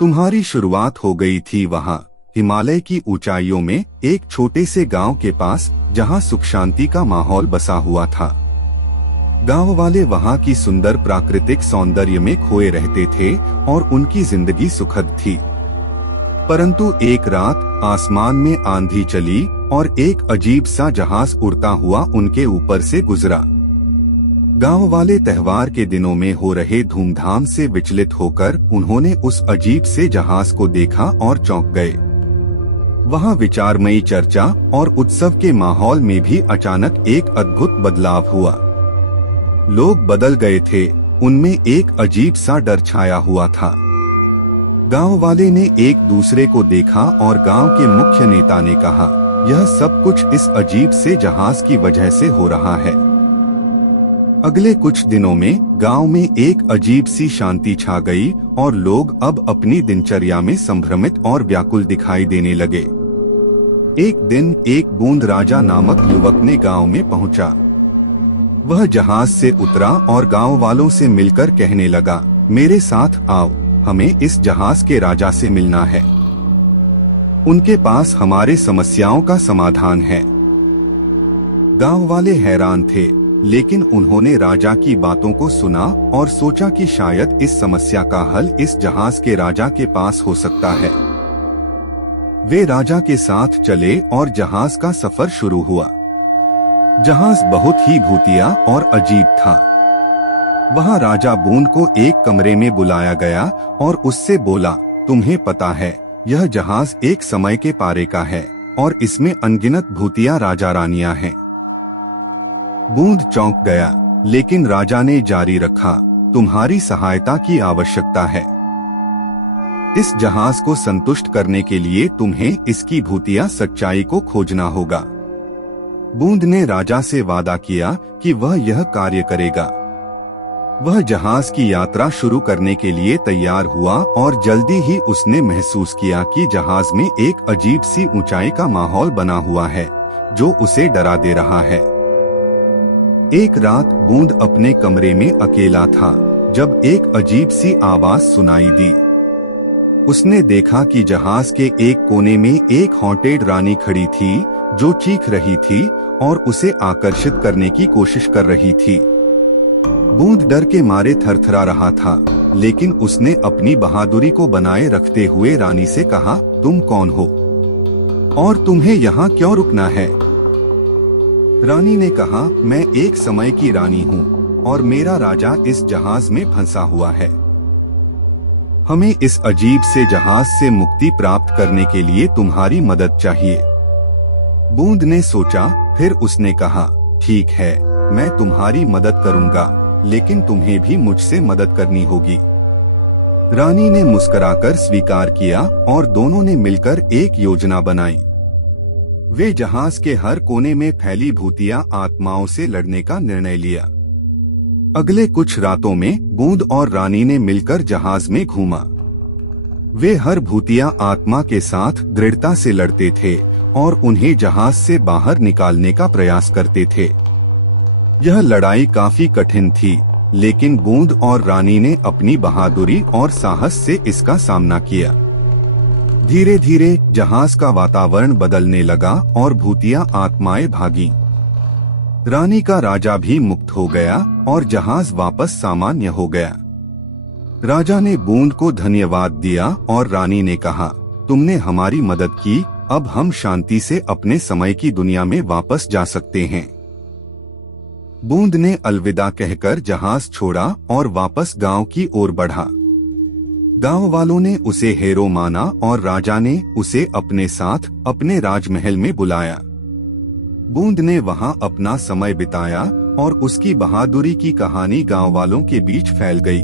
तुम्हारी शुरुआत हो गई थी वहाँ हिमालय की ऊंचाइयों में एक छोटे से गांव के पास, जहाँ सुख शांति का माहौल बसा हुआ था। गांव वाले वहाँ की सुंदर प्राकृतिक सौंदर्य में खोए रहते थे और उनकी जिंदगी सुखद थी। परंतु एक रात आसमान में आंधी चली और एक अजीब सा जहाज उड़ता हुआ उनके ऊपर से गुजरा। गांव वाले त्योहार के दिनों में हो रहे धूमधाम से विचलित होकर उन्होंने उस अजीब से जहाज को देखा और चौंक गए। वहां विचारमयी चर्चा और उत्सव के माहौल में भी अचानक एक अद्भुत बदलाव हुआ। लोग बदल गए थे, उनमें एक अजीब सा डर छाया हुआ था। गांव वाले ने एक दूसरे को देखा और गांव के मुख्य नेता ने कहा, यह सब कुछ इस अजीब से जहाज की वजह से हो रहा है। अगले कुछ दिनों में गांव में एक अजीब सी शांति छा गई और लोग अब अपनी दिनचर्या में संभ्रमित और व्याकुल दिखाई देने लगे। एक दिन एक बूंद राजा नामक युवक ने गांव में पहुंचा। वह जहाज से उतरा और गांव वालों से मिलकर कहने लगा, मेरे साथ आओ, हमें इस जहाज के राजा से मिलना है। उनके पास हमारे समस्याओं का समाधान है। गांव वाले हैरान थे, लेकिन उन्होंने राजा की बातों को सुना और सोचा कि शायद इस समस्या का हल इस जहाज के राजा के पास हो सकता है। वे राजा के साथ चले और जहाज का सफर शुरू हुआ। जहाज बहुत ही भूतिया और अजीब था। वहां राजा बूंद को एक कमरे में बुलाया गया और उससे बोला, तुम्हें पता है, यह जहाज एक समय के पारे का है और इसमें अनगिनत भूतिया राजा रानियां हैं। बूंद चौंक गया, लेकिन राजा ने जारी रखा, तुम्हारी सहायता की आवश्यकता है। इस जहाज को संतुष्ट करने के लिए तुम्हें इसकी भूतिया सच्चाई को खोजना होगा। बूंद ने राजा से वादा किया कि वह यह कार्य करेगा। वह जहाज की यात्रा शुरू करने के लिए तैयार हुआ और जल्दी ही उसने महसूस किया कि जहाज में एक अजीब सी ऊंचाई का माहौल बना हुआ है, जो उसे डरा दे रहा है। एक रात बूंद अपने कमरे में अकेला था, जब एक अजीब सी आवाज सुनाई दी। उसने देखा कि जहाज के एक कोने में एक हॉन्टेड रानी खड़ी थी, जो चीख रही थी और उसे आकर्षित करने की कोशिश कर रही थी। बूंद डर के मारे थरथरा रहा था, लेकिन उसने अपनी बहादुरी को बनाए रखते हुए रानी से कहा, तुम कौन हो और तुम्हें यहाँ क्यों रुकना है? रानी ने कहा, मैं एक समय की रानी हूँ और मेरा राजा इस जहाज में फंसा हुआ है। हमें इस अजीब से जहाज से मुक्ति प्राप्त करने के लिए तुम्हारी मदद चाहिए। बूंद ने सोचा, फिर उसने कहा, ठीक है, मैं तुम्हारी मदद करूंगा, लेकिन तुम्हें भी मुझसे मदद करनी होगी। रानी ने मुस्कुराकर स्वीकार किया और दोनों ने मिलकर एक योजना बनाई। वे जहाज के हर कोने में फैली भूतिया आत्माओं से लड़ने का निर्णय लिया। अगले कुछ रातों में बूंद और रानी ने मिलकर जहाज में घूमा। वे हर भूतिया आत्मा के साथ दृढ़ता से लड़ते थे और उन्हें जहाज से बाहर निकालने का प्रयास करते थे। यह लड़ाई काफी कठिन थी, लेकिन बूंद और रानी ने अपनी बहादुरी और साहस से इसका सामना किया। धीरे धीरे जहाज का वातावरण बदलने लगा और भूतिया आत्माएं भागी। रानी का राजा भी मुक्त हो गया और जहाज वापस सामान्य हो गया। राजा ने बूंद को धन्यवाद दिया और रानी ने कहा, तुमने हमारी मदद की, अब हम शांति से अपने समय की दुनिया में वापस जा सकते हैं। बूंद ने अलविदा कहकर जहाज छोड़ा और वापस गांव की ओर बढ़ा। गांव वालों ने उसे हीरो माना और राजा ने उसे अपने साथ अपने राजमहल में बुलाया। बूंद ने वहां अपना समय बिताया और उसकी बहादुरी की कहानी गांव वालों के बीच फैल गई।